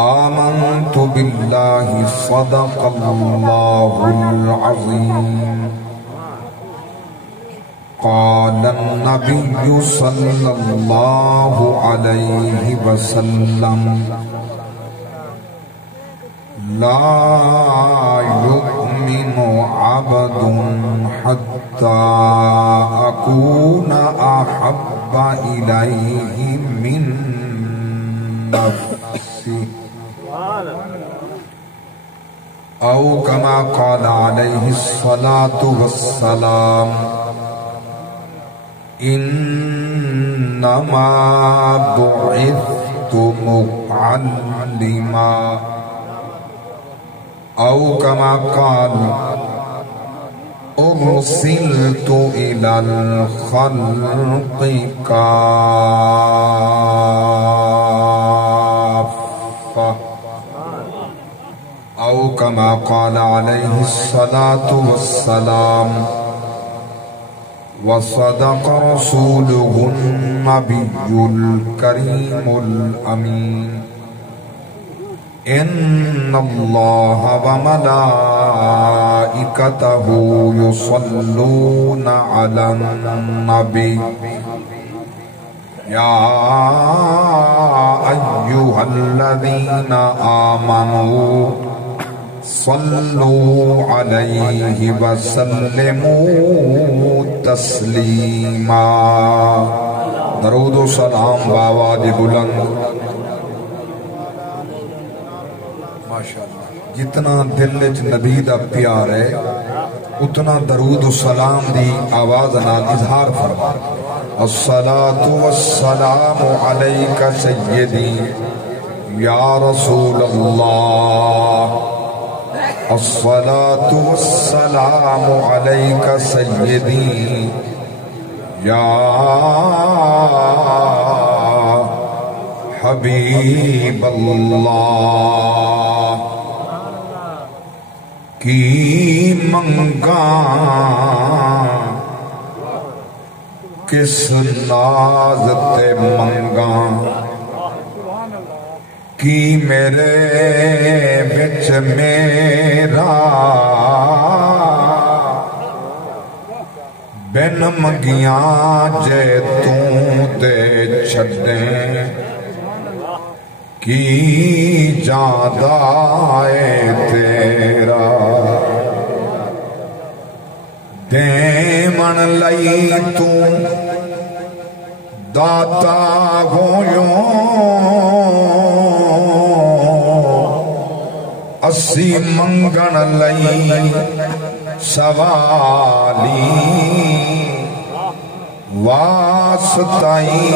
آمنت بالله صدق الله العظيم قال النبي صلى الله عليه وسلم لا يؤمن عبد حتى أكون أحب إليه من نفسه أو كما قال عليه الصلاة والسلام إنما بعثت معلما أو كما قال أرسلت إلى الخلق كافة أو كما قال عليه الصلاة والسلام وصدق رسوله النبي الكريم الأمين إن الله وملائكته يصلون على النبي يا أيها الذين آمنوا صلوا عليه وسلموا تسلیما. درود و سلام بآواز بلند. ماشاءاللہ جتنا دل وچ نبی دا پیار ہے اتنا درود و سلام دی آواز نال اظہار فرما. الصلاة والسلام علیک سیدی یا رسول اللہ. الصلاة والسلام علیک سیدی یا حبیب اللہ. کی منگاں کس ناز تے منگاں کی میرے بچ میرا بن منگیاں جے توں دے چھڑیں کی جاندہ اے تیرا دیمن لئی توں داتا ہویوں اسی منگن لئی سوالی واسطائی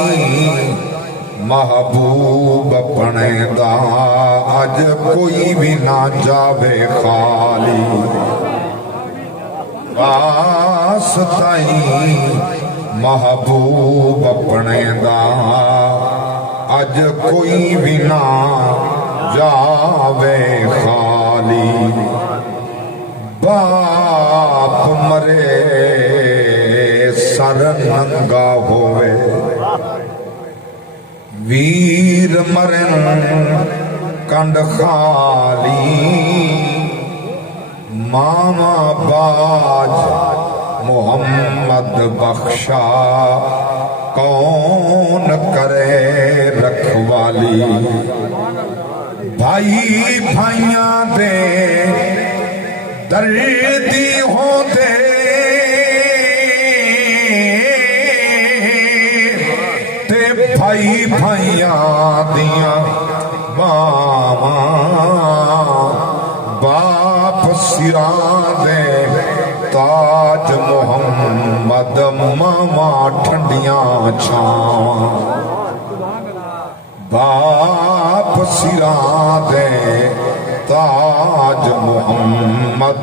محبوب اپنے دا اج کوئی بھی نہ جاوے خالی. واسطائی محبوب اپنے دا اج کوئی بھی نہ جاوے خالی. باپ مرے سر ننگا ہوئے ویر مرن کنڈ خالی. ماما باج محمد بخشا کون کرے رکھوالی. بھائی بھائیاں دے دردی ہو دے تے بھائی بھائیاں دیاں باواں باپ سراں دے تاج محمد ماما ٹھنڈیاں چھاواں. باپ سراں دے تاج محمد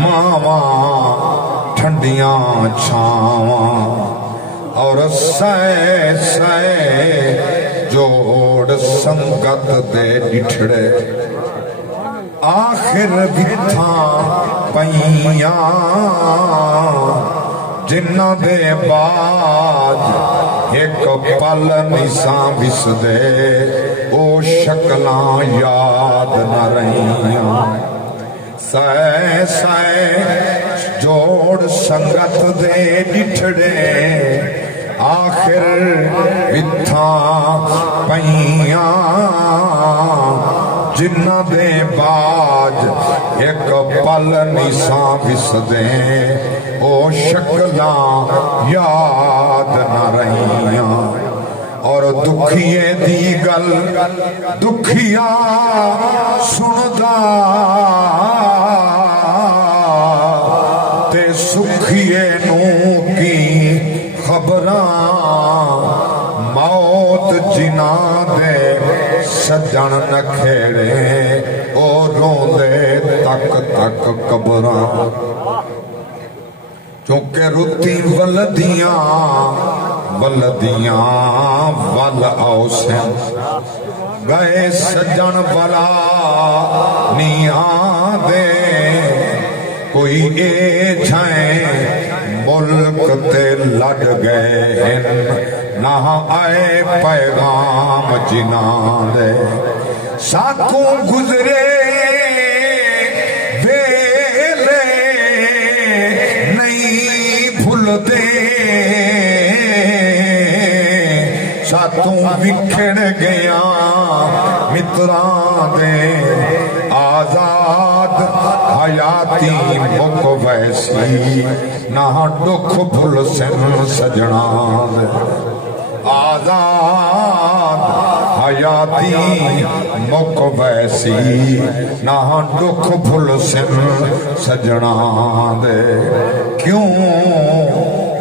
ماما ٹھنڈیاں چھاواں. اور سائے سائے جوڑ سنگت دے ڈٹھڑے آخر بھتھاں پئیاں جنہ دے بعد ایک پل نساں بس دے او شکلاں یاد نہ رہیاں سائے سائے جوڑ سنگت دے ڈٹھڑے آخر اتھاں پئیاں جنہ دے باج ایک پل نیساں وسدیں او شکلاں یاد نہ رہیاں اور دکھیے دی گل دکھیا سندا تے سکھیے نو کی خبراں موت جنا دے سجن نہ کھیڑے او روندے تک تک قبراں چونکہ رتی ولدیاں ول آؤسن گئے سجن بلا نیاں دے کوئی اے چھائیں ملک تے لڑ گئے نہ آئے پیغام جناں دے ساکوں گزرے ویلے نہیں بھولتے ساتوں بکھڑ گیا متران دے آزاد حیاتی مک ویسی نہ دکھ بھول سن سجنان دے آزاد حیاتی مک ویسی نہ دکھ بھول سن سجنان دے کیوں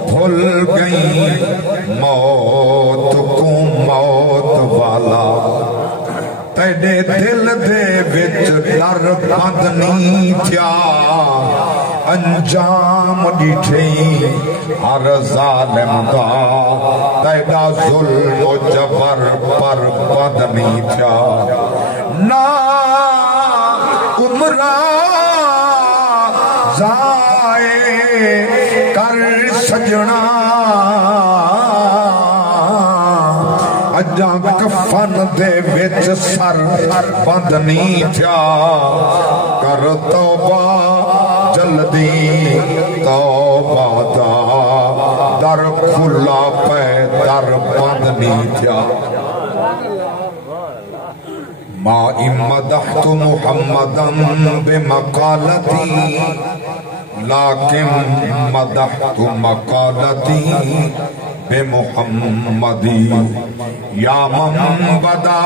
بھول گئی موت کو موت والا تیرے دل دے وچ ڈر بند نہیں تھیا انجام ڈٹھیں ہر ظالم دا تیرا ظلم و جبر پر بند نہیں تھیا نا عمرہ ضائع کر سجنا اجاں کفن دے وچ سر بند نہیں تھیا کر توبہ جلدی توبہ دا در کھلا پہ در بند نہیں تھیا ما امدحت محمدا بمقالتی لیکن مدحت مقالتی بمحمدی یا من بدا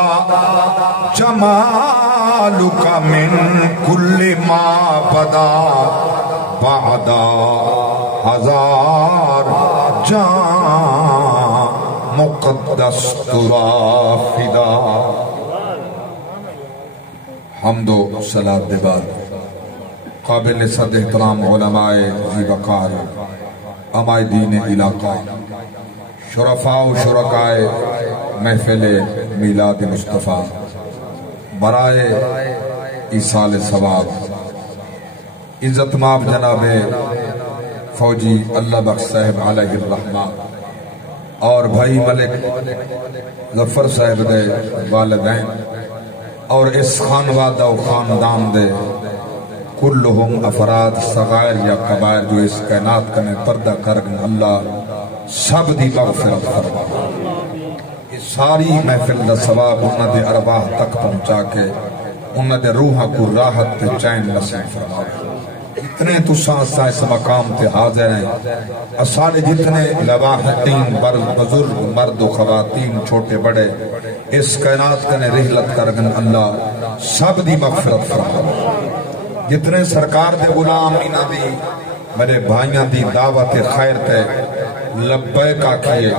جمالک من کل ما بدا بعد ہزار جان مقدس ترا فدا حمد و صلاة دے بعد قابل صد احترام علماء ذی وقار امائے دین علاقہ شرفاء و شرکائے محفل میلاد مصطفیٰ برائے ایصال ثواب عزت ماب جناب فوجی اللہ بخش صاحب علیہ الرحمہ اور بھائی ملک ظفر صاحب دے والدین اور اس خانوادہ و خاندان دے کلہم افراد صغائر یا کبائر جو اس کائنات کنے پردہ کرگن اللہ سب دی مغفرت فرما اس ساری محفل دا ثواب انہاں دے ارواح تک پہنچا کے انہاں دے روحہ کو راحت تے چین نصیب فرما اتنے تساں اس مقام تے حاضر ہیں اسارے جتنے لواحقین بزرگ مرد و خواتین چھوٹے بڑے اس کائنات کنے رحلت کرگن اللہ سب دی مغفرت فرما جتنے سرکار دے غلام انہاں دی میرے بھائیاں دی دعوت خیر تے لبیک آکھئے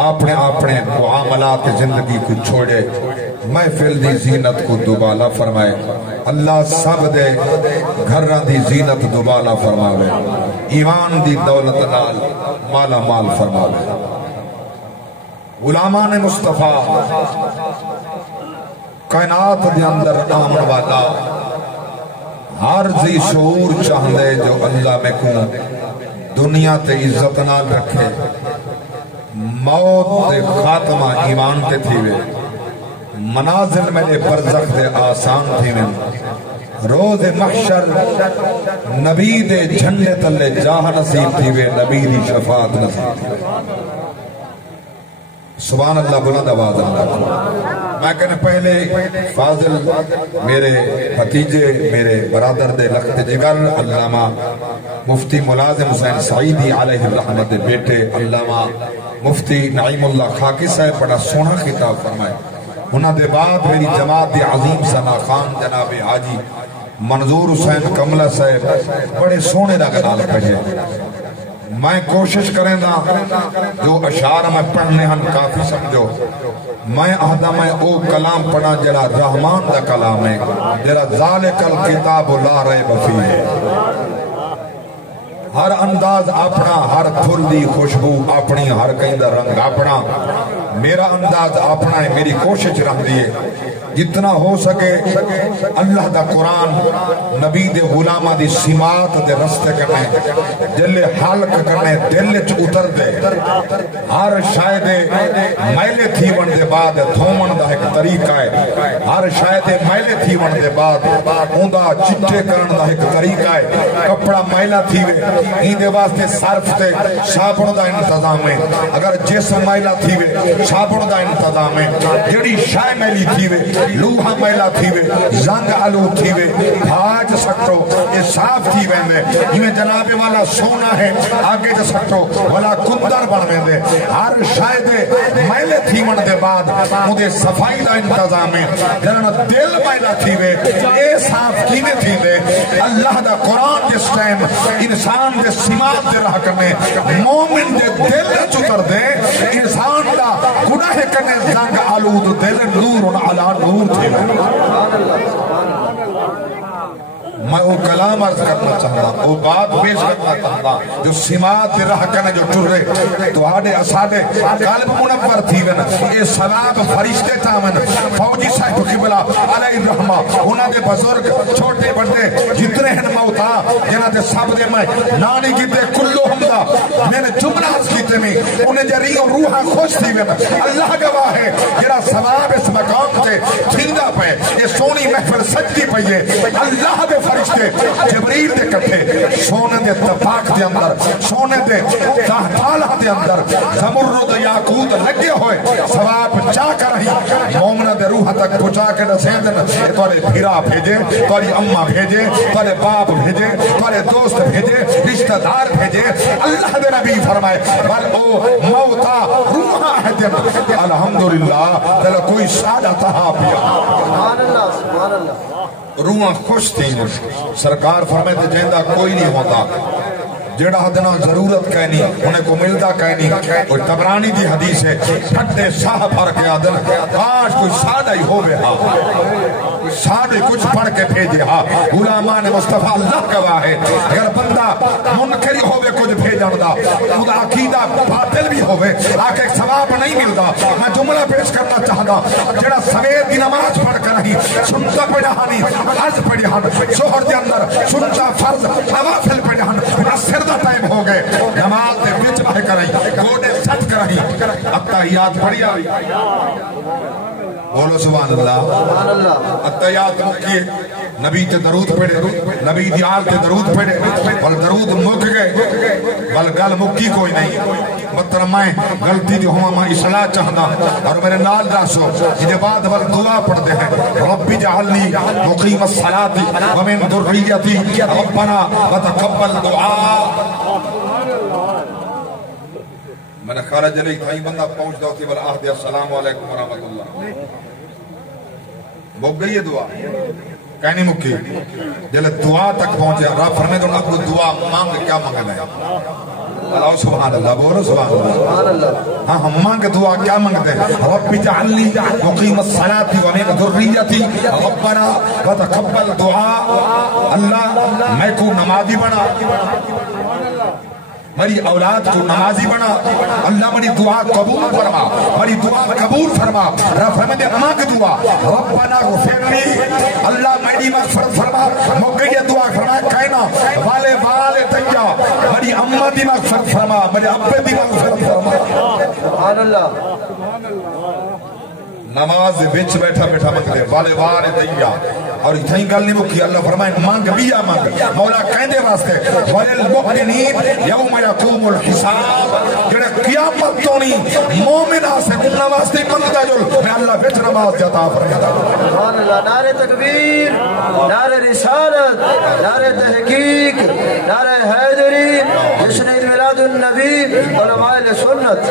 اپنے معاملات زندگی کو چھوڑے محفل دی زینت کو دوبالا فرمائے اللہ سب دے گھران دی زینت دوبالا فرمائے ایمان دی دولت نال مالا مال فرمائے غلامان مصطفیٰ کائنات دے اندر آمن والا ہر زی شعور چاہندے جو اللہ میں کو دنیا تے عزت نال رکھے موت تے خاتمہ ایمان تے تھیوے منازل میں برزخ دے آسان تھی میں روز محشر نبی دے جھنڈے تلے جاہ نصیب تھی وے نبی دی شفاعت نصیب تھی سبحان اللہ بلند آواز اللہ میں کہنے پہلے فاضل میرے بھتیجے میرے برادر دے لخت جگر علامہ مفتی ملازم حسین سعیدی علیہ الرحمت بیٹے علامہ مفتی نعیم اللہ خاکی صاحب بڑا سونا خطاب فرمائے انہاں دے بعد میری جماعت دی عظیم سنا خان جناب حاجی منظور حسین کملہ صاحب بڑے سونے دا گنال پہے میں کوشش کریں دا جو اشعار میں پڑھنے ہن کافی سمجھو میں آدھا میں او کلام پڑھا جڑا رحمان دا کلام ہے جڑا ذالک الکتاب لا ریب فیہ ہر انداز اپنا ہر پھل دی خوشبو اپنی ہر کہیں دا رنگ اپنا میرا انداز اپنا ہے میری کوشش رکھ دیئے جتنا ہو سکے اللہ دا قرآن نبی دے غلامہ دی سماعت دے رستے کرنے جلے حلق کرنے دل چ اتر دے ہر شاید میلے تھی ون دے بعد دھومن دا ایک طریقہ ہے ہر شاید میلے تھی ون دے بعد اوندا چٹے کرن دا ایک طریقہ ہے کپڑا میلا تھی وے ہی دے واسطے صرف تے صابن دا انتظام ہے اگر جسم میلا تھی وے صابن دا انتظام ہے جڑی شے میلی تھی وے لوہا میلا تھی وے زنگ آلو تھی وے بھاج سکتو یہ صاف تھی ویندے ہمیں جناب والا سونا ہے آگے جا سکتو والا کندر بن ویندے ہر شاید میلے تھی من دے بعد مجھے صفائی دا انتظام ہے جنہاں دل میلا تھی وے اے صاف کینے تھی دے اللہ دا قرآن جس ٹائم انسان دے سماعت دے رہا کرنے مومن دے دل چتر دے انسان دا گناہ کرنے زنگ آلود دل نور علا نور تھے میں وہ کلام عرض کرنا چاہتا وہ بات پیش کرنا چاہتا جو سماعت رہ کرنے جو ٹرے تو آڑے اسادے قلب منور تھی ون یہ ثواب فرشتے تھامن فوجی صاحب قبلہ علیہ الرحمہ انہاں دے بزرگ چھوٹے بڑے جتنے ہیں موتا جنہاں دے سب دے میں نانی کی دے کلو ہمدہ میں نے جملہ عرض کیتے میں انہیں جری اور روحہ خوش تھی ون اللہ گواہ ہے جرا ثواب اس مقام تے تھیندا پہ یہ سونی محفل سجدی پہ اللہ دے فرشتے جبریل دے کٹھے سونے دے تفاق دے اندر سونے دے تحتالہ دے اندر زمرد یاقوت لگے ہوئے ثواب چا کر رہی مومنہ دے روح تک پچا کے نسیندن توڑے بھیرا بھیجے توڑی اممہ بھیجے توڑے باپ بھیجے توڑے دوست بھیجے رشتہ دار بھیجے اللہ دے نبی فرمائے بل او موتا روحہ ہے دن الحمدللہ دل کوئی سادہ تہا پیا سبحان اللہ سبحان اللہ روحاں خوش تھی سرکار فرمائے تے جیندہ کوئی نہیں ہوتا جڑا حدنا ضرورت کہنی انہیں کو ملتا کہنی کوئی تبرانی دی حدیث ہے پھٹے ساہ پھر کے آدن کاش کوئی سادہ ہی ہو بے ہاں کوئی سادہ ہی کچھ پڑھ کے بھیجے ہاں غلامان مصطفیٰ اللہ گواہ ہے اگر بندہ منکری ہو بے کچھ بھیجن دا خدا عقیدہ باطل بھی ہو بے آکے ایک ثواب نہیں ملتا میں جملہ پیش کرنا چاہتا جڑا سویر کی نماز پڑھ کر رہی سنتا پڑھانی عرض پڑھان شوہر دے اندر سنتا فرض نوافل پڑھان اثر ٹائم ہو گئے نماز دے بچ بہ کر رہی گوڑے سٹ کر رہی اتحیات پڑھی آئی بولو سبحان اللہ اتحیات مکیے نبی تے درود پڑھے نبی دی آل تے درود پڑھے بل درود مک گئے بل گل مکی کوئی نہیں مطلب میں غلطی دی ہوا میں اصلاح چاہنا اور میرے نال راسو جنہیں بعد بل دعا پڑھتے ہیں رب جعلنی مقیم الصلاة ومن ذریتی ربنا وتقبل دعا میں نے خارج علیہ تھائی بندہ پہنچ دو تھی بل آہ دیا السلام علیکم ورحمت اللہ مک گئی ہے دعا کہنی مکی جلے دعا تک پہنچے رب فرمائے تو اب دعا مانگ کیا مانگنا ہے اللہ سبحان اللہ بولو سبحان اللہ ہاں ہم مانگ دعا کیا مانگتے ہیں رب جعلنی مقیم الصلاة ومن ذریتی ربنا وتقبل دعا اللہ میں کو نمازی بنا میری اولاد کو نمازی بنا اللہ میری دعا قبول فرما میری دعا قبول فرما رب فرمائے مانگ دعا ربنا غفرنی اللہ میری مغفرت فرما موقعی دعا فرما کہنا والے والے تیہ میری امہ دی مغفرت فرما میری ابے دی مغفرت فرما سبحان اللہ نماز وچ بیٹھا بیٹھا منگدے والے وار دیا اور اتنی گل نہیں مکی اللہ فرمائے مانگ بیا مانگ مولا کہندے واسطے وللمؤمنین یوم یقوم الحساب جڑے قیامت تونی مومن واسطے انہاں واسطے منگدا جو میں اللہ وچ نماز عطا فرماتا سبحان اللہ نعرہ تکبیر نعرہ رسالت نعرہ تحقیق نعرہ حیدری جشن میلاد النبی علماء سنت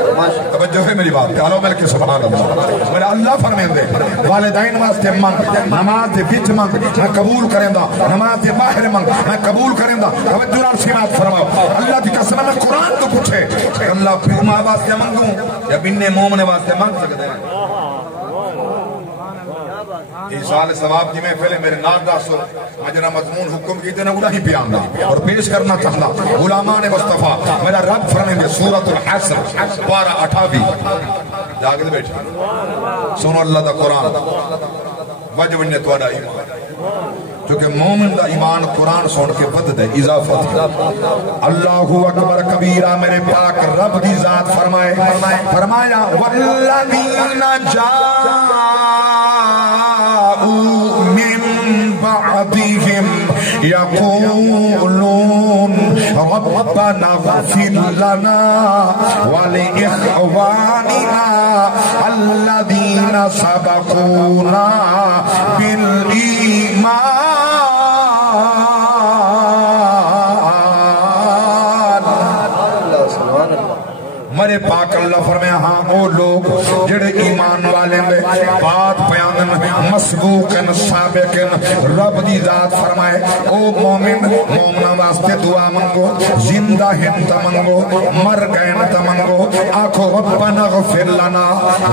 توجہ ہے میری بات تعالوا مل کے سبحان اللہ میرا اللہ فرمائیں دے والدین واسطے منگ نماز دے وچ منگ میں قبول کریں دا نماز دے باہر منگ میں قبول کریں دا توجہ نال سماعت فرماؤ اللہ دی قسم میں قرآن تو پوچھے اللہ پھر ماں واسطے منگوں یا بننے مومن واسطے منگ سکتے ہیں سال ثواب کی محفل میرے نال دا سر مجرا مضمون حکم کی دینا اڑا ہی پیان دا اور پیش کرنا چاہتا غلامان مصطفیٰ میرا رب فرمائیں گے سورۃ الحشر 12-28 جاگے بیٹھے سنو اللہ دا قرآن وجہ نے توڑا ایمان کیونکہ مومن دا ایمان قرآن سن کے بد دے اضافت اللہ اکبر کبیرہ میرے پاک رب دی ذات فرمایا والذین من بعدهم يقولون ربنا اغفر لنا ولإخواننا الذين سبقونا بالإيمان مرے پاک اللہ فرمایا ہاں وہ لوگ جڑے ایمان والے میں بات بیان مسبوقن سابقن رب دی ذات فرمائے او مومن مومنہ واسطے دعا منگو زندہ ہنتا منگو مر گئنتا منگو آکھو ربنا اغفر لنا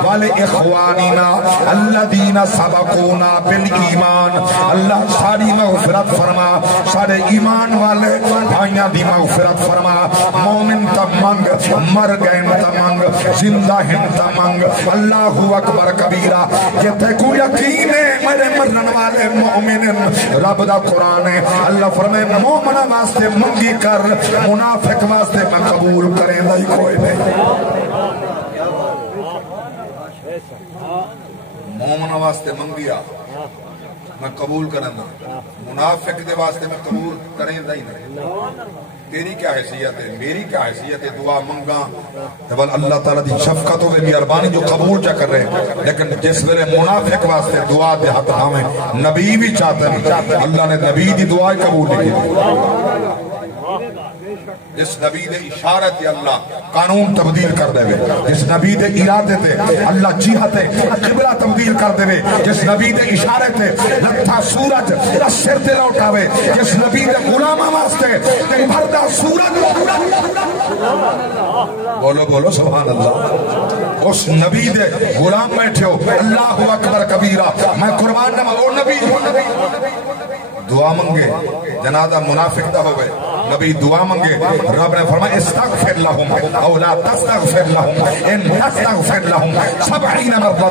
والے اخوانینا الذین سبقونا بالایمان اللہ ساری مغفرت فرما سارے ایمان والے بھائیاں دی مغفرت فرما مومن تب منگ مر گئے تمنگ زندہ ہن تمنگ اللہ اکبر کبیرہ یہ تے کو یقین ہے میرے مرن والے مومن رب دا قرآن ہے اللہ فرمائے مومنہ واسطے منگی کر منافق واسطے میں قبول کریں دائی کوئی نہیں مومنہ واسطے منگیا میں قبول کریں دا منافق دے واسطے میں قبول کریں دائی نہیں تیری کیا حیثیت ہے میری کیا حیثیت ہے دعا منگا تبال اللہ تعالیٰ دی شفقت و مہربانی جو قبول جا کر رہے ہیں لیکن جس ویلے منافق واسطے دعا دے حق ہمیں نبی بھی چاہتے ہیں اللہ نے نبی دی دعائیں قبول نہیں جس نبی دے اشارت اللہ قانون تبدیل کر دے جس نبی دے ارادے تے اللہ جہت قبلہ تبدیل کر دے جس نبی دے اشارت لٹھا سورج سر تے لوٹاوے جس نبی دے غلامہ واسطے تے بھردا سورج بولو بولو سبحان اللہ اس نبی دے غلام بیٹھے ہو اللہ اکبر کبیرہ میں قربان نہ او نبی دعا منگے جنازہ منافق دا ہوئے نبی دعا منگے رب نے فرمایا استغفر لهم او لا تستغفر لهم ان تستغفر لهم 70 مرة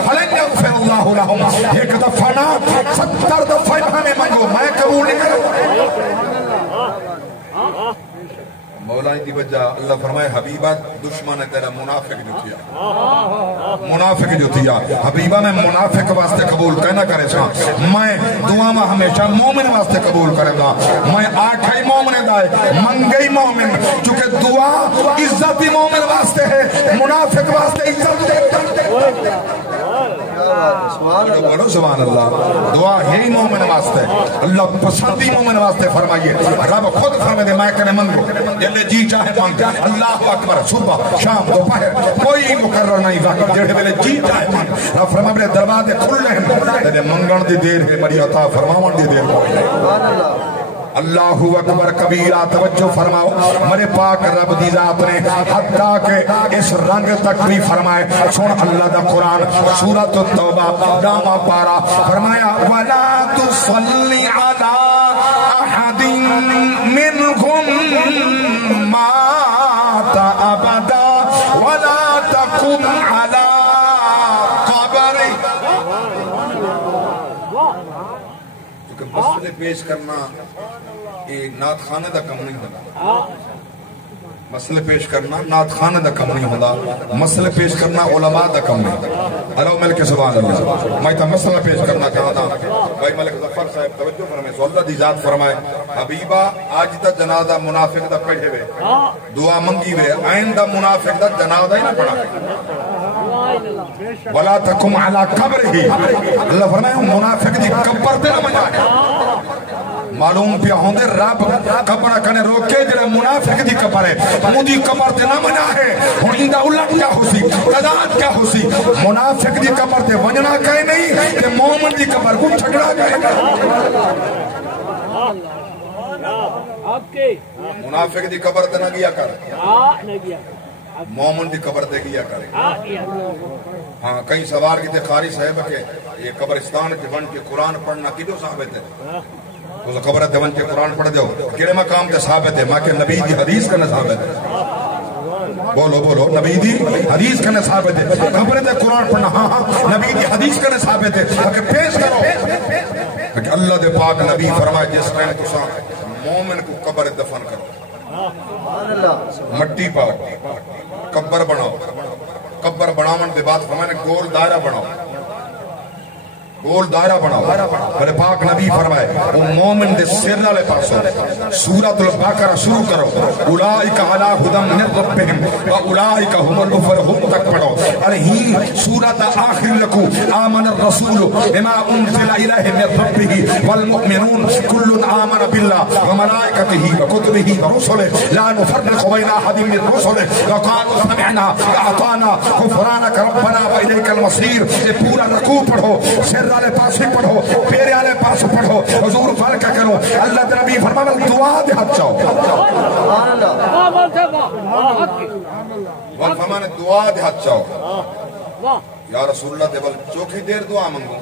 فلن يغفر الله لهم ایک دفعہ نہ 70 دفعہ ہمیں منگو میں قبول نہیں کروں مولا دی وجہ اللہ فرمائے حبیبہ دشمن تیرا منافق جو تھیا منافق جو تھیا حبیبہ میں منافق واسطے قبول کہنا کرے سا میں دعا میں ہمیشہ مومن واسطے قبول کرے گا میں آکھائی مومن دائے منگئی مومن چونکہ دعا عزتی مومن واسطے ہے منافق واسطے عزت دے بولو سبحان اللہ دعا ہی مومن واسطے اللہ پسندی مومن واسطے فرمائیے رب خود فرمائے دے میں کنے منگو جلے جی چاہے مانگ اللہ اکبر صبح شام دوپہر کوئی مقرر نہیں وقت جڑے ویلے جی چاہے مانگ رب فرما میرے دروازے کھلے ہیں تیرے منگن دی دیر ہے میری عطا فرماون دی دیر ہے اللہ اکبر کبیرہ توجہ فرماؤ میرے پاک رب دی ذات نے حتیٰ کہ اس رنگ تک بھی فرمائے سن اللہ دا قرآن سورۃ التوبہ داما پارا فرمایا وَلَا تُصَلِّ عَلَىٰ أَحَدٍ مِّنْهُمْ مَاتَ أَبَدًا وَلَا تَقُمْ عَلَىٰ قَبْرِهِ کیونکہ مسئلے پیش کرنا نعت خانے دا کم نہیں ہونا مسئلے پیش کرنا نعت خانہ دا کم نہیں ہوتا، مسئلے پیش کرنا علماء دا کم نہیں. اللہ مل کے سبحان اللہ. میں تا مسئلہ پیش کرنا چاہتا بھائی ملک ظفر صاحب توجہ فرمائے سو اللہ دی ذات فرمائے حبیبہ آج تا جنازہ منافق دا پڑھے ہوئے دعا منگی ہوئے آئندہ منافق دا جنازہ ہی نہ پڑھا وَلَا تَكُمْ عَلَىٰ قَبْرِهِ. اللہ فرمائے منافق دی قبر دے نہ مجھائے. معلوم پیا ہوندے رب قبر کنے روکے جڑے منافق دی قبر ہے مودی قبر تے نہ منا ہے. ہن ایندا الٹ کیا ہوسی تضاد کیا ہوسی؟ منافق دی قبر تے ونجنا کہے نہیں تے مومن دی قبر کو چھڑا کہے. منافق دی قبر تے نہ گیا کر مومن دی قبر تے گیا کرے. ہاں کئی سوار کی تے قاری صاحب کے یہ قبرستان تے بن کے قرآن پڑھنا کدو ثابت ہے؟ اس قبر تے بن کے قرآن پڑھ دیو کیڑے مقام تے ثابت ہے؟ ماں کے نبی دی حدیث کا ثابت ہے. بولو بولو نبی دی حدیث کا ثابت ہے. قبر تے قرآن پڑھنا ہاں ہاں نبی دی حدیث کا ثابت ہے. کہ پیش کرو کہ اللہ دے پاک نبی فرمائے جس ٹائم تساں مومن کو قبر دفن کرو مٹی پاؤ قبر بناؤ قبر بناون دے بعد فرمائے گول دائرہ بناؤ گول دائرہ بناؤ. بلے پاک نبی فرمائے وہ مومن دے سر والے پاسوں سورۃ البقرہ شروع کرو اولئک علی ھدی من ربہم واولئک هم المفلحون تک پڑھو. ارے ہی سورۃ آخر لکو آمن الرسول بما انزل الیہ من ربہ والمؤمنون کل آمن باللہ وملائکتہ وکتبہ ورسلہ لا نفرق بین احد من رسلہ وقالوا سمعنا واطعنا غفرانک ربنا والیک المصیر. یہ پورا رکوع پڑھو سر والے پاسے پڑھو پیرے والے پاس پڑھو حضور فرق کرو. اللہ کے نبی فرمایا دعا دے ہاتھ چاہو فرمانے دعا دے ہاتھ چاہو یا رسول اللہ دے بل چوکھی دیر دعا منگو.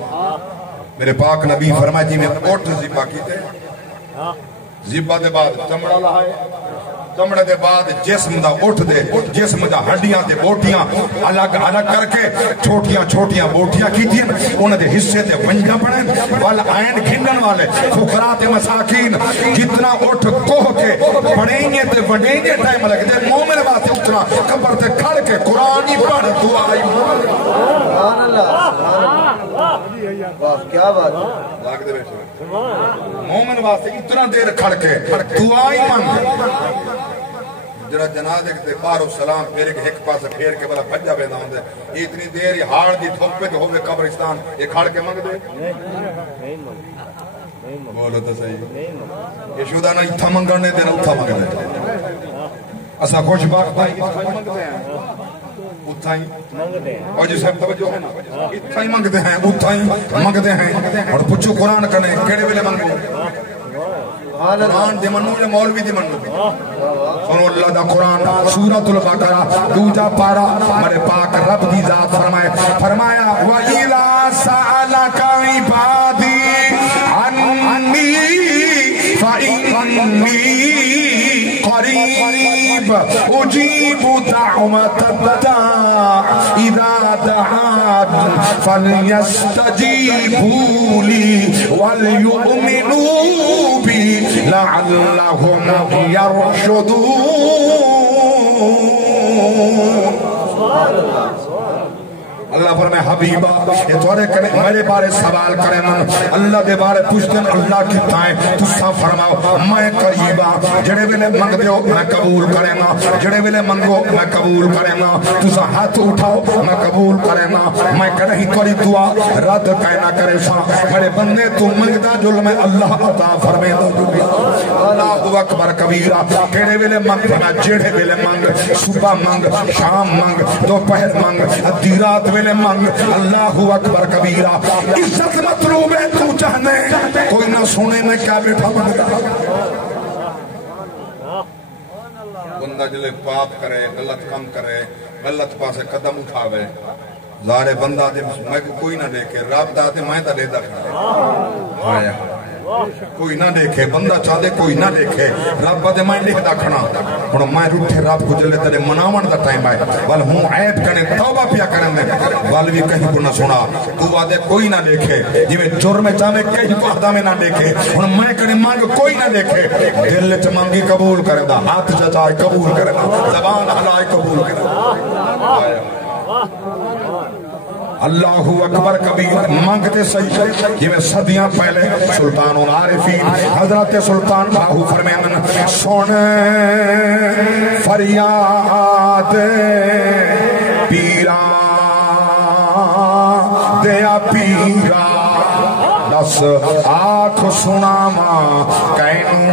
میرے پاک نبی فرمایا جی میں اٹھ زبا کی تے زبا دے بعد چمڑا لہائے چمڑے دے بعد جسم دا اٹھ دے جسم دا ہڈیاں تے بوٹیاں الگ الگ کر کے چھوٹیاں چھوٹیاں بوٹیاں کی تھی انہوں دے حصے تے ونجا پڑیں وال آئین گھنن والے فقراء تے مساکین جتنا اٹھ کوہ کے پڑھیں گے تے وڈیں گے ٹائم لگ دے مومن بات اتنا قبر تے کھڑ کے قرآن ہی پڑھ دعائی سبحان اللہ کیا بات لاگ دے بیٹھے مومن واسطے اتنا دیر کھڑ کے دعائی مانگ جڑا جنازے کے بارو سلام پھیر کے ایک پاس پھیر کے بلا بھجا بیدا ہوندے اتنی دیر ہی ہاڑ دی تھوپے تے ہوے قبرستان یہ کھڑ کے منگ دے بولو تو صحیح یہ شودا نہ اتھا منگنے دے نہ اتھا منگ دے اسا خوش باق بھائی منگتے ہیں اتھا ہی اور جو صاحب توجہ ہے نا اتھا ہی منگتے ہیں اتھا ہی منگتے ہیں اور پوچھو قرآن کنے کیڑے ویلے منگ لے قرآن دے منو یا مولوی دے منو سنو اللہ دا قرآن سورۃ البقرہ دوجا پارا ہمارے پاک رب دی ذات فرمایا وَإِذَا سَأَلَكَ عِبَادِي عَنِّي فَإِنِّي قریب اجیب دعوت الداع اذا دعان فلیستجیبوا لی ولیؤمنوا بی لعلہم یرشدون. اللہ فرمائے حبیبہ یہ تھوڑے کرے میرے بارے سوال کرے من اللہ دے بارے پوچھتے ہیں اللہ کی تائیں تسا فرماؤ میں قریبا جڑے ویلے منگ دیو میں قبول کریں گا جڑے ویلے منگو میں قبول کریں گا تسا ہاتھ اٹھاؤ میں قبول کریں گا میں کہیں کوئی دعا رد کہنا کرے سا میرے بندے تو منگدا جل میں اللہ عطا فرمے اللہ اکبر کبیرہ کیڑے ویلے منگ جڑے ویلے منگ صبح منگ شام منگ دوپہر منگ ادھی رات ویلے منگ اللہ اکبر کبیرہ عزت مطلوب ہے تو چاہنے کوئی نہ سونے میں کیا بیٹھا منگا بندہ جلے پاپ کرے غلط کم کرے غلط پاسے قدم اٹھاوے زارے بندہ دے میں کوئی نہ دیکھے رب دا دے میں دا دے دا آیا کوئی نہ دیکھے بندہ چاہے کوئی نہ دیکھے رب دے میں لکھ دکھنا ہن میں روٹھے رب کو جلے تیرے مناون دا ٹائم ہے ول ہوں عیب کرنے توبہ پیا کرن دے ول بھی کہیں کو نہ سنا تو آدھے کوئی نہ دیکھے جویں جرم چاہے کہیں کو آدھا میں نہ دیکھے ہن میں کرے مانگ کوئی نہ دیکھے دل وچ مانگی قبول کرے دا ہاتھ چچائے قبول کرے دا زبان ہلائے قبول کرے دا اللہ اکبر کبیر مانگتے صحیح یہ میں صدیاں پہلے سلطان العارفین حضرت سلطان باہو فرمیان سن فریاد پیرا دیا پیرا دس آنکھ سنا ماں کینوں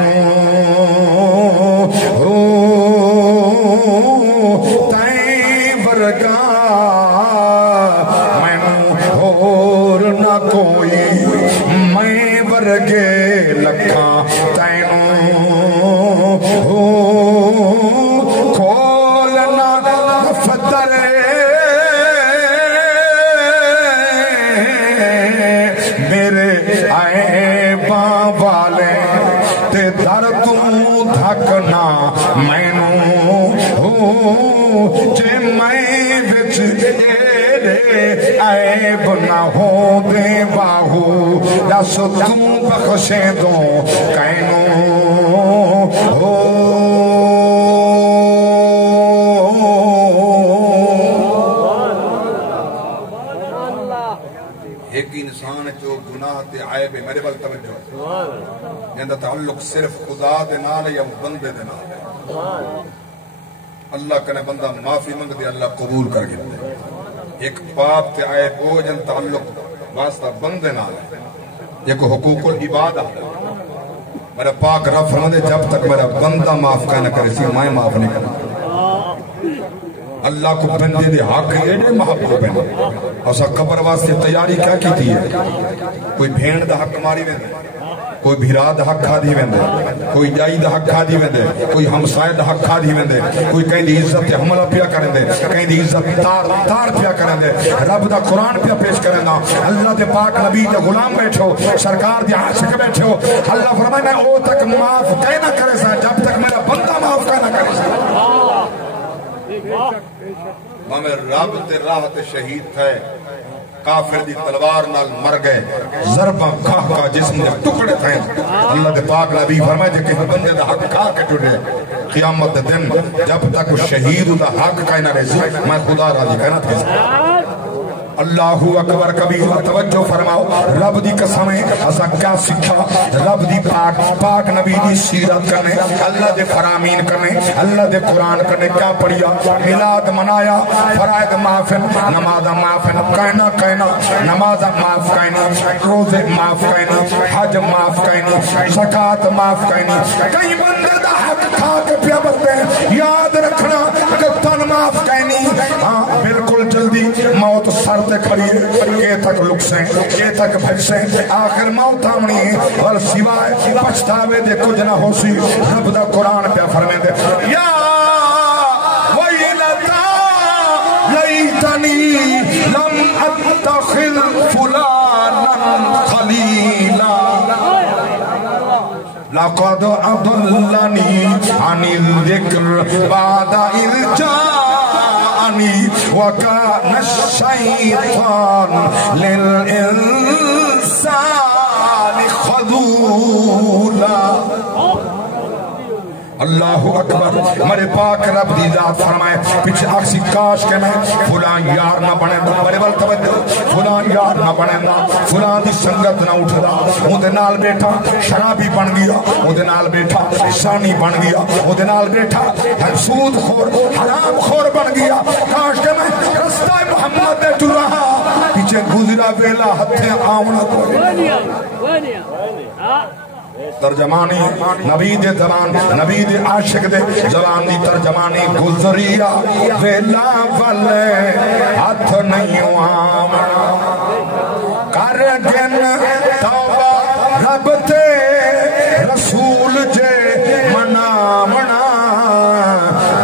تائیں ورگا کوئی میں ورگے لکھاں تینوں کھولنا فتر میرے عیباں والے تے در توں دھکنا مینوں جے میں وچ عیب نہ ہو دے باہو دس تم بخشے دو کینوں ہو ایک انسان جو گناہ تے عیب ہے میرے بل توجہ جندہ تعلق صرف خدا دے نال یا بندے دے نال اللہ کنے بندہ معافی منگ دے اللہ قبول کر گیا ایک پاپ تے عیب ہو جن تعلق واسطہ بندے نال ایک حقوق العبادہ میرا پاک رب فرماتے جب تک میرا بندہ معاف کا نہ کرے سی میں معاف نہیں کرنا اللہ کو بندے دے حق ایڈے محبوب ہیں اور سا قبر واسطے تیاری کیا کی تھی ہے کوئی بھینڈ دا حق ماری ویندے کوئی بھیرا دا حق کھا دی ویندے کوئی جائی دا حق کھا دی ویندے کوئی ہمسائے دا حق کھا دی ویندے کوئی کہیں دی عزت حملہ پیا کریں دے کہیں دی عزت تار پیا کریں دے رب دا قرآن پیا پیش کریں دا اللہ دے پاک نبی دے غلام بیٹھو سرکار دے عاشق بیٹھو اللہ فرمائے میں او تک معاف کہیں نہ کرے سا جب تک میرا بندہ معاف کہیں نہ کرے سا ہمیں رب تے راہ تے شہید تھے کافر دی تلوار نال مر گئے ضربہ کھا کا جسم دے ٹکڑے تھے اللہ دے پاک نبی فرمائے کہ بندے دا حق کھا کے ٹوٹے قیامت دن جب تک شہید دا حق کا نہ رہے میں خدا راضی کہنا تھا اللہ اکبر کبیر توجہ فرماؤ رب دی قسمیں اسا کیا سکھا رب دی پاک نبی دی سیرت کرنے اللہ دے فرامین کرنے اللہ دے قرآن کرنے کیا پڑھیا میلاد منایا فرائض معافن نماز معافن کہنا نماز معاف کہنا روزے معاف کہنا حج معاف کہنا زکاة معاف کہنا کئی بندے دا حق کھا کے پیا بنتے ہیں یاد رکھنا کہ تن معاف کہنی ہاں بالکل جلدی موت سر تے کھڑی ہے یہ تک لکسیں یہ تک بھجسیں آخر موت آمنی ہے اور سوائے پچھتاوے دے کچھ نہ ہو سی رب دا قرآن پہ فرمے دے یا ویلتا لیتنی لم اتخذ فلانا خلیلا لقد اضلنی عن الذکر بعد اذ جاءنی وكان الشيطان للإنسان خذولا اللہ اکبر میرے پاک رب دی ذات فرمائے پیچھے آکسی کاش کے میں فلان یار نہ بنے دا میرے بل توجہ فلان یار نہ بنے دا فلان دی سنگت نہ اٹھ دا وہ دے نال بیٹھا شرابی بن گیا وہ دے نال بیٹھا سانی بن گیا وہ دے نال بیٹھا سود خور حرام خور بن گیا کاش کے میں رستہ محمد دے ٹو رہا پیچھے گزرا بیلا ہتھے آونا کو ترجمانی نبی دے زبان نبی دے عاشق دے زبان دی ترجمانی گزریا ویلا والے ہاتھ نہیں آمنا کر گن توبہ رب تے رسول جے منا منا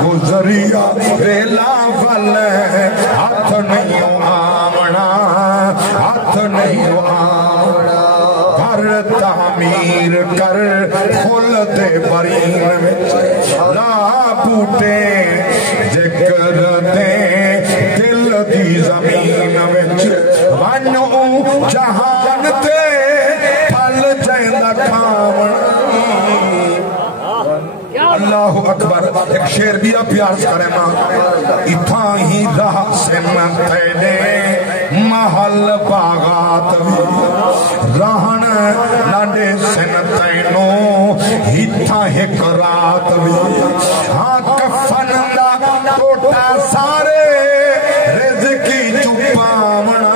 گزریا ویلا والے ہاتھ نہیں آمنا ہاتھ نہیں آمنا ہر تعمیر کر خلد برین وچ لا بوٹے ذکر دے دل دی زمین وچ ونو جہان تے پھل جائندہ کھاون اللہ اکبر ایک شیر بھی پیار کرے ماں اتھا ہی راہ سمت تینے محل باغات رہن لڑے سنتینو اتھا ایک رات بھی ہاں کفن دا ٹوٹا سارے رزقی چپامنا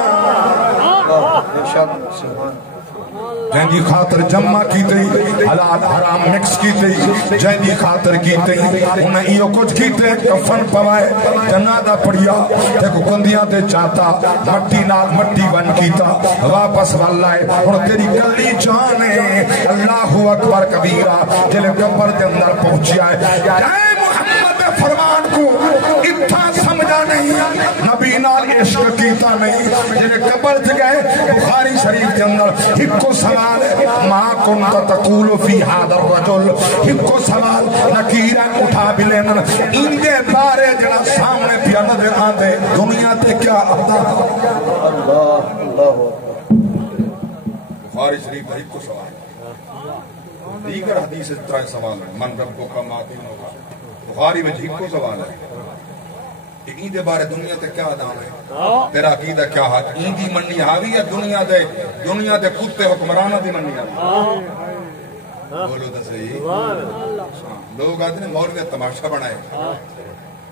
جن کی خاطر جمع کی تھی حلال حرام مکس کی تھی جن کی خاطر کی تھی انہیں ایو کچھ کی تھی کفن پوائے جنادہ پڑیا دیکھو کندیاں دے چاہتا مٹی نال مٹی بن کیتا واپس واللہ اور تیری کلی جانے اللہ اکبر کبیرہ جلے قبر دے اندر پہنچیا ہے اے محمد فرمان کو اتھا سمجھا نہیں نبی نال عشق کیتا نہیں جلے قبر دے گئے بخاری شریف کے اندر ایک کو سوال ما کنت تقول فی هذا الرجل ایک کو سوال نکیرہ اٹھا بلین ان دے بارے جنا سامنے پیا نظر آتے دنیا تے کیا آتا بخاری شریف ایک کو سوال دیگر حدیث طرح سوال ہے من رب کو کم آتی ہوگا بخاری میں ایک کو سوال ہے کہ این دے بارے دنیا تے کیا دان ہے تیرا عقیدہ کیا ہے این دی منی حاوی ہے دنیا دے کتے حکمرانہ دی منی حاوی بولو تو صحیح لوگ آتے ہیں مولوی تماشا بنائے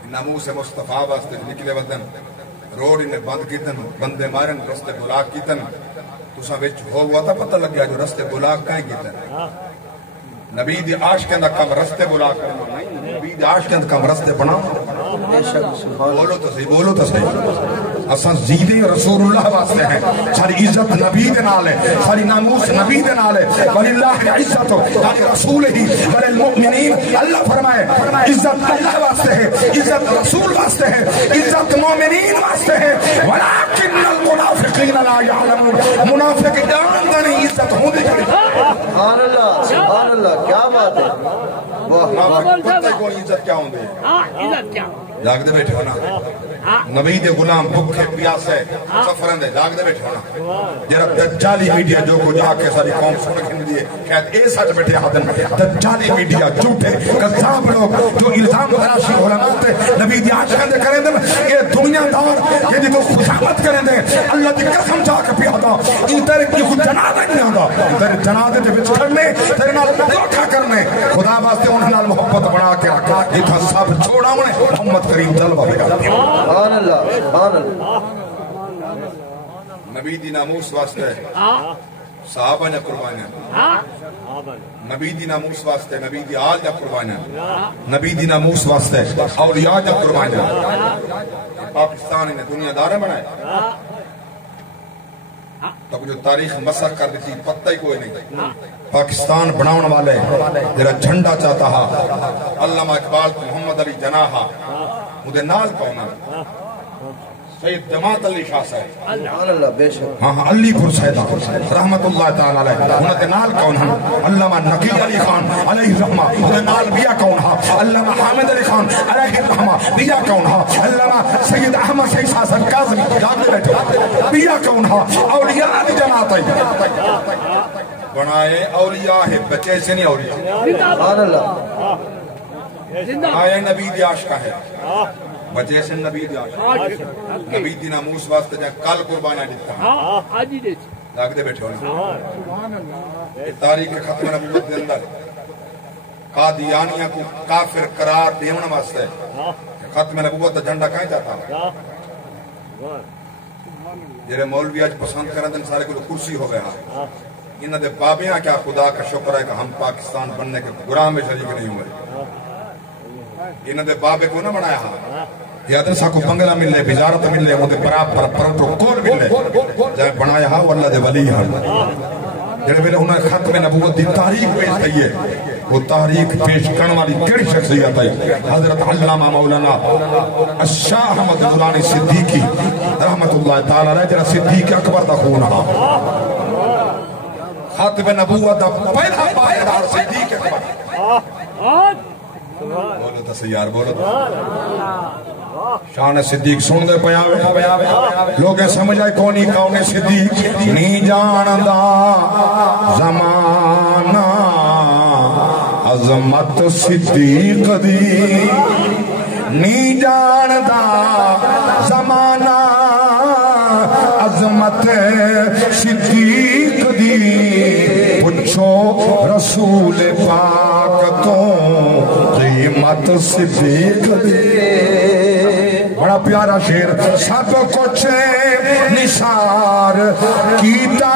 ناموس مصطفیٰ واسطے نکلے ودن روڈ انہیں بند کیتن بندے مارن رستے بلاک کیتن تو سا وچ ہو ہوا تھا پتہ لگ گیا جو رستے بلاک کہیں کیتن نبی دی عاشق کے اندر کم رستے بلاک کرنا نہیں نبی دی عاشق کے اندر کم رستے بنا بولو تو صحیح اساں زیدی رسول اللہ واسطے ہیں ساری عزت نبی دے نال ہے ساری ناموس نبی دے نال ہے وللہ عزت رسول ہی وللمؤمنین اللہ فرمائے عزت اللہ واسطے ہے عزت رسول واسطے ہے عزت مومنین واسطے ہے ولکن المنافقین لا يعلمون منافق جانتے نہیں عزت ہوندی سبحان اللہ کیا بات ہے پتہ کوئی عزت کیا ہوندی ہے عزت کیا جاگ دے بیٹھے ہونا نبی دے غلام بھوکے پیاسے سفرن دے جاگ دے بیٹھے ہونا جرا دجالی میڈیا جو کو جا کے ساری قوم سن کے دیے کہتے اے سچ بیٹھے ہاتن دجالی میڈیا جھوٹے کذاب لوگ جو الزام تراشی علماء تے نبی دی عاشق دے کریں دے یہ دنیا دار یہ دی تو خوشامت کریں دے اللہ دی قسم جا کے پیادا ان تیرے کی خود جنازہ نہیں آندا تیرے جنازے دے وچ کھڑنے تیرے نال دھوکا کرنے خدا واسطے انہاں نال محبت بنا کے رکھا جتھا سب چھوڑاونے محمد کریم جلوہ لگا سبحان اللہ نبی دی ناموس واسطے صحابہ نے قربانیاں نبی دی ناموس واسطے نبی دی آل جا قربانیاں نبی دی ناموس واسطے اولیاء جا قربانیاں پاکستان نے دنیا دارے بنائے تب جو تاریخ مسخ کر دیتی پتہ ہی کوئی نہیں پاکستان بناؤن والے جرا جھنڈا چاہتا ہا علامہ اقبال محمد علی جناح مجھے نال کونا سید جماعت علی شاہ صاحب سبحان اللہ بے شک ہاں علی پور صاحب رحمت اللہ تعالی علیہ انہاں دے نال کون ہن علامہ نقی علی خان علیہ الرحمہ انہاں نال بیا کون ہا علامہ حامد علی خان علیہ الرحمہ بیا کون ہا علامہ سید احمد شیخ حسن کاظمی جان دے بیٹھے بیا کون ہا اولیاء دی جماعت ہے بنائے اولیاء ہے بچے سے نہیں اولیاء سبحان اللہ آئے نبی دی عاشقہ ہے بچے سے نبی دی عاشقہ نبی دی ناموس واسطے جا کل قربانہ دیتا ہے لاگ دے بیٹھے ہونا تاریخ ختم نبوت دے اندر قادیانیہ کو کافر قرار دیونا واسطے ختم نبوت دا جھنڈا کہیں جاتا ہے جرے مولوی آج پسند کرنے دن سارے کو کرسی ہو گیا انہاں دے بابیاں کیا خدا کا شکر ہے کہ ہم پاکستان بننے کے گناہ میں شریک نہیں ہوئے انہاں دے بابے کو نہ بنایا ہاں یادن سا کو بنگلہ ملے بزارت ملے وہ دے برابر پروٹوکول ملے جائے بنایا ہاں واللہ دے ولی ہاں جڑے میں انہاں ختم نبوت دی تاریخ پیش کیے وہ تاریخ پیش کرنے والی کیڑی شخصیت ہے حضرت علامہ مولانا الشاہ احمد نورانی صدیقی رحمت اللہ تعالی علیہ جڑا صدیق اکبر دا خون ہا خاتم نبوت دا پہلا پائیدار صدیق اکبر بولو تا سیار بولو تا شان صدیق سن دے پیاوے لوگیں سمجھ آئے کونی کون صدیق نہیں جاندہ زمانہ عظمت صدیق دی نہیں جاندہ زمانہ عظمت صدیق دی پوچھو رسول پاک تو قیمت صدیق دی بڑا پیارا شیر سب کچھ نثار کیتا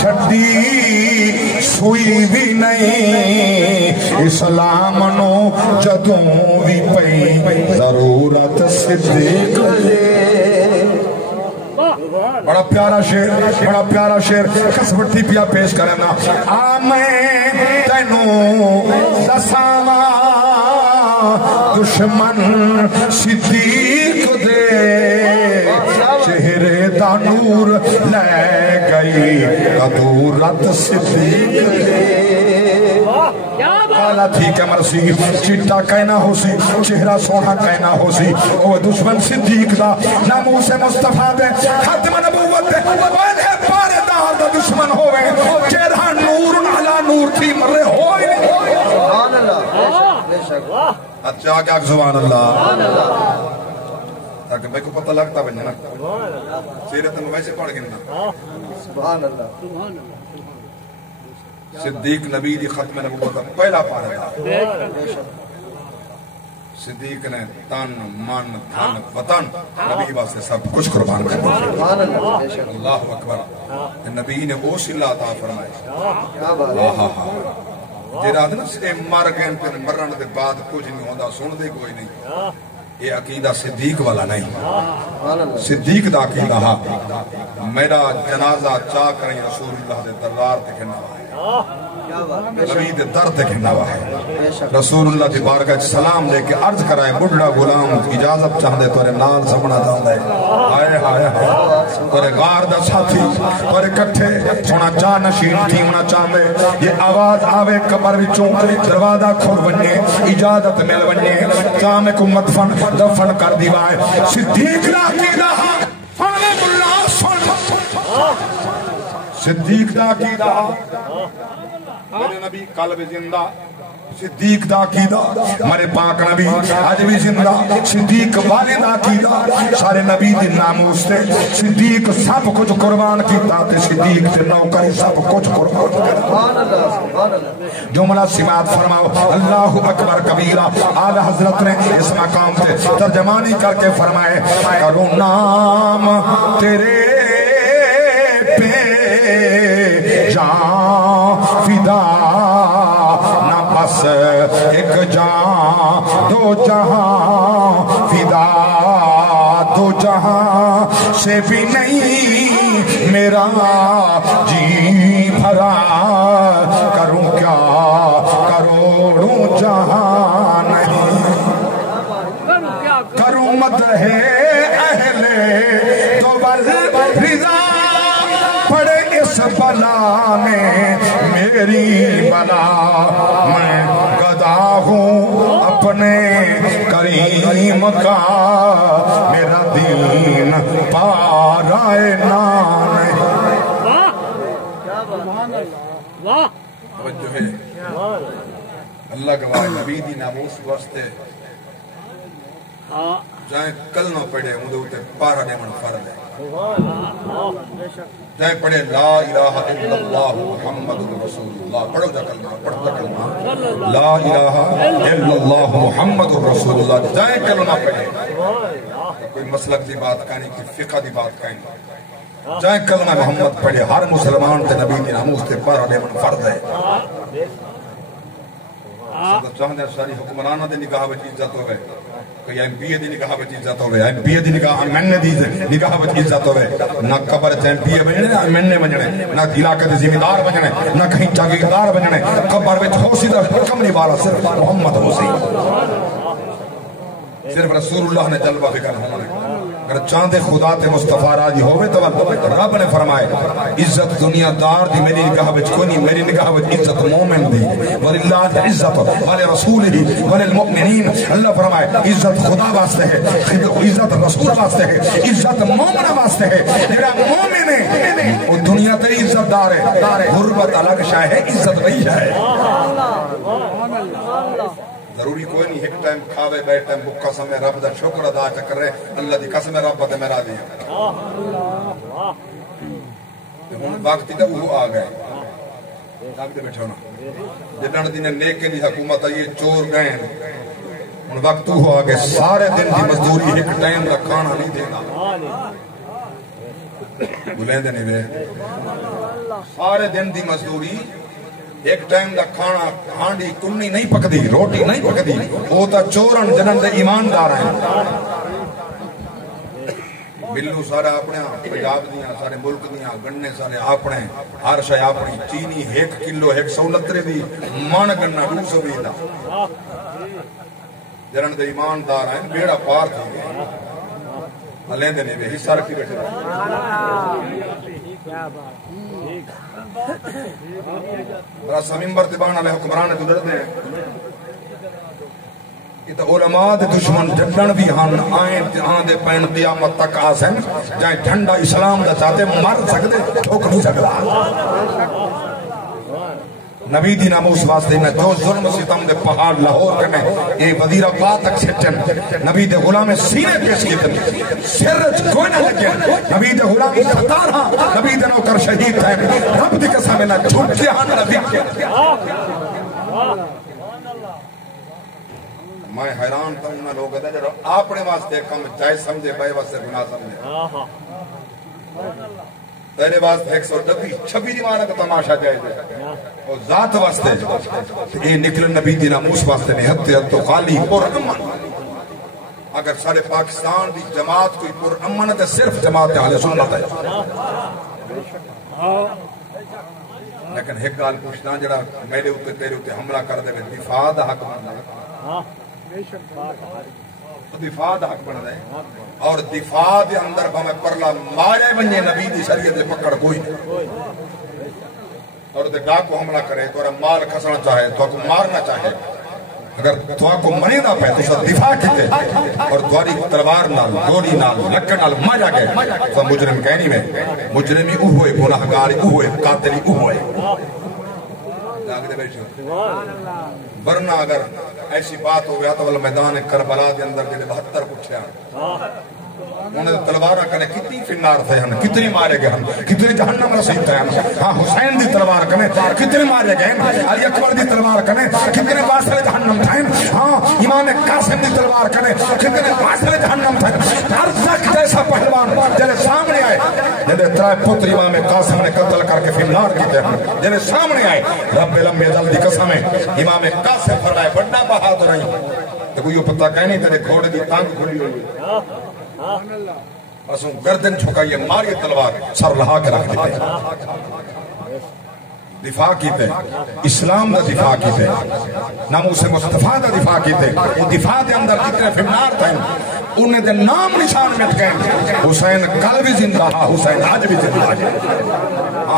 چھڑی سوئی بھی نہیں اسلام نو جدوں بھی پئی ضرورت صدیق بڑا پیارا شیر کسبٹی پیا پیش کرنا آمیں تینوں دساواں دشمن صدیق دے چہرے دا نور لے گئی قدورت صدیق دے کالا تھی کہ مرسی چٹا کہنا ہو سی چہرہ سونا کہنا ہو سی وہ دشمن صدیق دا ناموس مصطفیٰ دے ختم نبوت دے وانہیں پارے دار دا دشمن ہوئے چہرہ نور علا نور تھی مرے ہوئے سبحان اللہ اچھا کیا سبحان اللہ تاکہ میں کو پتہ لگتا بننا سیرت میں ویسے پڑھ گنا سبحان اللہ صدیق نبی دی ختم نبوت پہلا پارہ تھا صدیق نے تن من دھن وطن نبی واسطے سب کچھ قربان کر دیا سبحان اللہ اللہ اکبر نبی نے وہ صلہ عطا فرمائی کیا بات ہے جیرا دن سے مر گئے پھر مرن دے بعد کچھ نہیں ہوتا سن دے کوئی نہیں یہ عقیدہ صدیق والا نہیں صدیق دا عقیدہ ہاں میرا جنازہ چاہ کریں رسول اللہ دے دربار تے کہنا ہے نبی دے در تے کہنا ہے رسول اللہ دی بارگاہ سلام لے کے عرض کرائے بڑھڑا غلام اجازت چاہ دے تورے نال سمنا چاہتا ہے ہائے ہائے ہائے تورے غار دا ساتھی تورے کٹھے سونا چاہ نشین تھی ہونا چاہتے یہ آواز آوے قبر وچوں دروازہ کھول بننے اجازت مل بننے چاہ میں کو مدفن دفن کر دیوائے صدیق دا عقیدہ فانے اللہ سن صدیق دا عقیدہ میرے نبی قلب زندہ صدیق دا عقیدہ میرے پاک نبی آج بھی زندہ صدیق والد عقیدہ سارے نبی دی ناموس تے صدیق سب کچھ قربان کیتا تے صدیق تے نوکر سب کچھ قربان کیتا جملہ سماعت فرماؤ اللہ اکبر کبیرہ اعلی حضرت نے اس مقام تے ترجمانی کر کے فرمائے کرو نام تیرے پہ جان فدا نہ بس ایک جان دو جہاں فدا دو جہاں سے بھی نہیں میرا جی بھرا کروں کیا کروڑوں جہاں نہیں کروں مدح اہل تو رضا پڑے اس بلا میں میری بلا میں گدا ہوں اپنے کریم کا میرا دین پارائے نان توجہ ہے اللہ گواہ نبی دی ناموس واسطے جائیں کلمہ پڑھے مجھے ہوتے پارا دیمن فرد ہے جائیں پڑھے لا الہ الا اللہ محمد رسول اللہ پڑھو جا کلمہ پڑھو جا کلمہ لا الہ الا اللہ محمد رسول اللہ جائیں کلمہ پڑھے کوئی مسلک دی بات کہانی کوئی فقہ دی بات کہانی جائیں کلمہ محمد پڑھے ہر مسلمان تے نبی دی ناموس تے پارا دیمن فرد ہے چاہنے ساری حکمرانہ دے نگاہ وچ عزت ہوئے کوئی ایم پی اے دی نگاہ وچ عزت ہوئے ایم پی اے دی نگاہ ایم این اے دی نگاہ وچ عزت ہوئے نہ قبر ایم پی اے بننے نہ ایم این اے بننے نہ علاقے دے ذمہ دار بننے نہ کہیں جاگیردار بننے قبر وچ ہو سیدھا حکم نہیں والا صرف محمد حسین صرف رسول اللہ نے جلوہ بکر ہونا اگر چاندے خدا تے مصطفیٰ راضی ہوئے تو رب نے فرمائے عزت دنیا دار دی میری نگاہ وچ کوئی نہیں، میری نگاہ وچ عزت مومن دی، وللہ عزت ولرسولہ وللمؤمنین۔ اللہ فرمائے عزت خدا واسطے ہے، عزت رسول واسطے ہے، عزت مومن واسطے ہے۔ جڑا مومن ہے وہ دنیا تے عزت دار ہے، غربت الگ شے ہے، عزت وہی ہے۔ ضروری کوئی نہیں ایک ٹائم کھاوے بیٹھے بکا سمے رب دا شکر ادا کرے، اللہ دی قسم رب تے میرا دی ہن وقت تے وہ آ گئے آپ تے بیٹھو نا جنہاں دن نیک دی حکومت آئی چور گئے ہن وقت وہ آ گئے سارے دن دی مزدوری ایک ٹائم دا کھانا نہیں دینا بلیندے نہیں وے سارے دن دی مزدوری ایک ٹائم دا کھانا ہانڈی کنی نہیں پکدی، روٹی نہیں پکدی، وہ تا چورن جنن دے ایماندار ہیں۔ بلو سارے اپنے پنجاب دیاں سارے ملک دیاں گنے سارے اپنے ہر شے اپنی چینی 1 کلو 169 دی من گنا 220 دا جنن دے ایماندار ہیں بیڑا پار تھی گئے لیندے نہیں وے حصہ رکھی بیٹھے رسا ممبر تبان علیہ حکمران تو ڈرتے ہیں کہ تو علماء دے دشمن جھنڈن بھی ہن آئیں آن دے پین قیامت تک آسن جائیں جھنڈا اسلام دا چاہتے مر سکتے ٹھوک نہیں سکتا۔ نبی دی ناموس واسطے میں جو ظلم ستم دے پہاڑ لاہور کرنے یہ وزیر آباد تک سچن نبی دے غلام سینے پیش کیتن سرچ کوئی نہ لگے نبی دے غلام ستار ہاں نبی دے نوکر شہید ہے رب دی قسم نہ جھوٹ کے ہاں نبی میں حیران تھا انہاں لوگ ہے جو اپنے واسطے کم جائز سمجھے بے واسطے گناہ سمجھے تیرے واسطے 126 دیوانہ کا تماشا جائز ہے اور ذات واسطے یہ نکلن نبی دی ناموس واسطے نہیں حد خالی پر امن اگر سارے پاکستان دی جماعت کوئی پر امن ہے صرف جماعت اہل سنت ہے۔ لیکن ایک گال پوچھنا جڑا میرے اوتے تیرے اوتے حملہ کر دے دفاع دا حق بندا ہے دفاع دا حق بندا ہے اور دفاع دے اندر بھاویں پرلا مارے بنے نبی دی شریعت دے پکڑ کوئی اور تے ڈاکو حملہ کرے تو مال کھسنا چاہے تو کو مارنا چاہے اگر تو کو منے نہ پے تو دفاع کیتے اور دواری تلوار نال گولی نال لکڑ نال مارا گئے تو مجرم کہنی میں مجرمی او ہوئے گناہگار او ہوئے قاتل او ہوئے ورنہ اگر ایسی بات ہو گیا تو میدان کربلا کے اندر جنہیں 72 پوچھے انہیں تلوارہ کرنے کتنی فنار تھے ہم کتنی مارے گئے ہم کتنی جہنم رسید تھے ہم ہاں حسین دی تلوار کرنے کتنے مارے گئے علی اکبر دی تلوار کرنے کتنے باسل جہنم تھے ہاں امام قاسم دی تلوار کرنے کتنے باسل جہنم تھے ہر تک جیسا پہلوان جنہیں سامنے آئے جنہیں ترائے پتر امام قاسم نے قتل کر کے فنار کی تھے جنہیں سامنے آئے رب لمبے دل دی قسم ہے امام قاسم فرمائے بڑا بہادر نہیں تو کوئی پتہ کہنی تیرے گھوڑے دی تانگ کھلی ہوئی اسوں گردن چھکائیے ماری تلوار سر لہا کے رکھ دیتے دفاع کیتے اسلام دا دفاع کیتے ناموس مصطفیٰ دا دفاع کیتے وہ دفاع دے اندر جتنے فمنار تھے انہیں دے نام نشان مٹ گئے حسین کل بھی زندہ ہاں حسین آج بھی زندہ ہے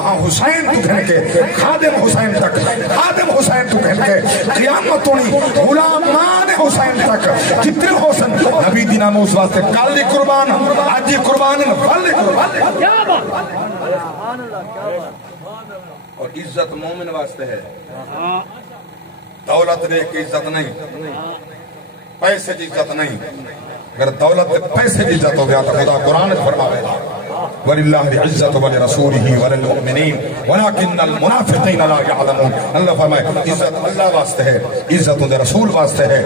ہاں حسین تو کہنے کے خادم حسین تک خادم حسین تو کہنے کے قیامت ہونی غلامان حسین تک جتنے حسن نبی دی ناموس واسطے کل دی قربان آج دی قربان کل دی قربان اور عزت مومن واسطے ہے دولت دے کی عزت نہیں پیسے کی عزت نہیں اگر دولت پیسے کی عزت ہو گیا تو خدا قرآن فرماوے وَلِلَّهِ الْعِزَّةُ وَلِرَسُولِهِ وَلِلْمُؤْمِنِينَ وَلَكِنَّ الْمُنَافِقِينَ لَا يَعْلَمُونَ اللہ فرمائے عزت اللہ واسطے ہے عزت ان رسول واسطے ہے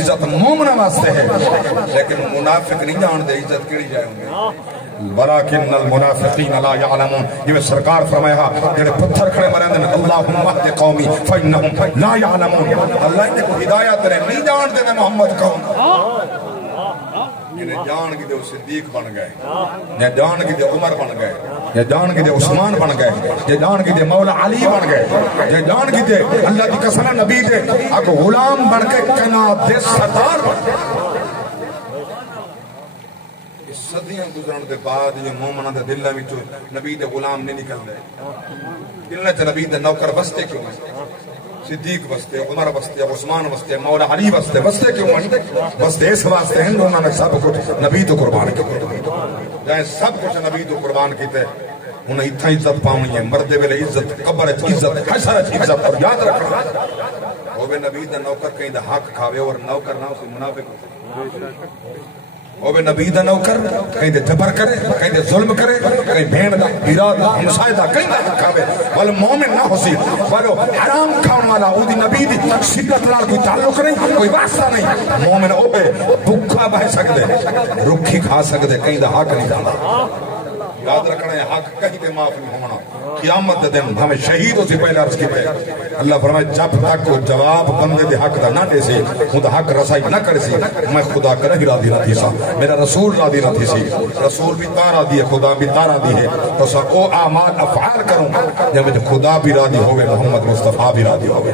عزت مومن واسطے ہے لیکن منافق نہیں جان دے عزت کیڑی جائے ہوں گے وَلَكِنَّ الْمُنَافِقِينَ لَا يَعْلَمُونَ یہ سرکار فرمایا جنہیں پتھر کھڑے مرندن اللہم اہد قومی فَإِنَّهُمْ لَا يَعْلَمُونَ اللہ انہیں کو ہدایت رہے نہیں جان دے محمد قوم یہ جان کی دے صدیق بن گئے یہ جان کی دے عمر بن گئے یہ جان کی دے عثمان بن گئے یہ جان کی دے مولا علی بن گئے یہ جان کی دے اللہ کی قسم نبی دے اگر غلام بن کے کنا دے سردار بن گئے صدیاں گزرن دے بعد یہ مومناں دے دلاں وچوں نبی دے غلام نہیں نکلدے دلاں تے نبی دے نوکر بستے کیوں ہیں صدیق بستے عمر بستے عثمان بستے مولا علی بستے کیوں ہیں بستے اس واسطے ہیں انہوں نے سب کچھ نبی تو قربان کیتے جائیں سب کچھ نبی تو قربان کیتے انہیں اتنا عزت پاؤنی ہے مردے ویلے عزت قبر عزت حشر عزت اور یاد رکھنا ہوئے نبی دا نوکر کہیں دا حق کھاوے اور نوکر نہ اسے منافق ہوئے نبی دا نوکر کہیں دے جبر کرے کہیں دے ظلم کرے کہیں بھین دا بیراد دا ہمسائے دا کہیں دا حق کھاوے والا مومن نہ ہو سی والو حرام کھاؤن والا او دی نبی دی شدت نال کوئی تعلق نہیں کوئی واسطہ نہیں مومن اوے بھکھا بہ سکدے رکھی کھا سکدے کہیں دا حق نہیں کھانا یاد رکھنا ہے حق کہیں پہ معاف نہیں ہونا قیامت دن ہمیں شہیدوں سے پہلے عرض کی پہ اللہ فرمائے جب تک وہ جواب بندے دے حق دا نہ دے سی خود حق رسائی نہ کرے سی میں خدا کرے ہی راضی نہ تھی سا میرا رسول راضی نہ تھی سی رسول بھی تارا دی ہے خدا بھی تارا دی ہے تو سا او اعمال افعال کروں جب خدا بھی راضی ہوئے محمد مصطفیٰ بھی راضی ہوئے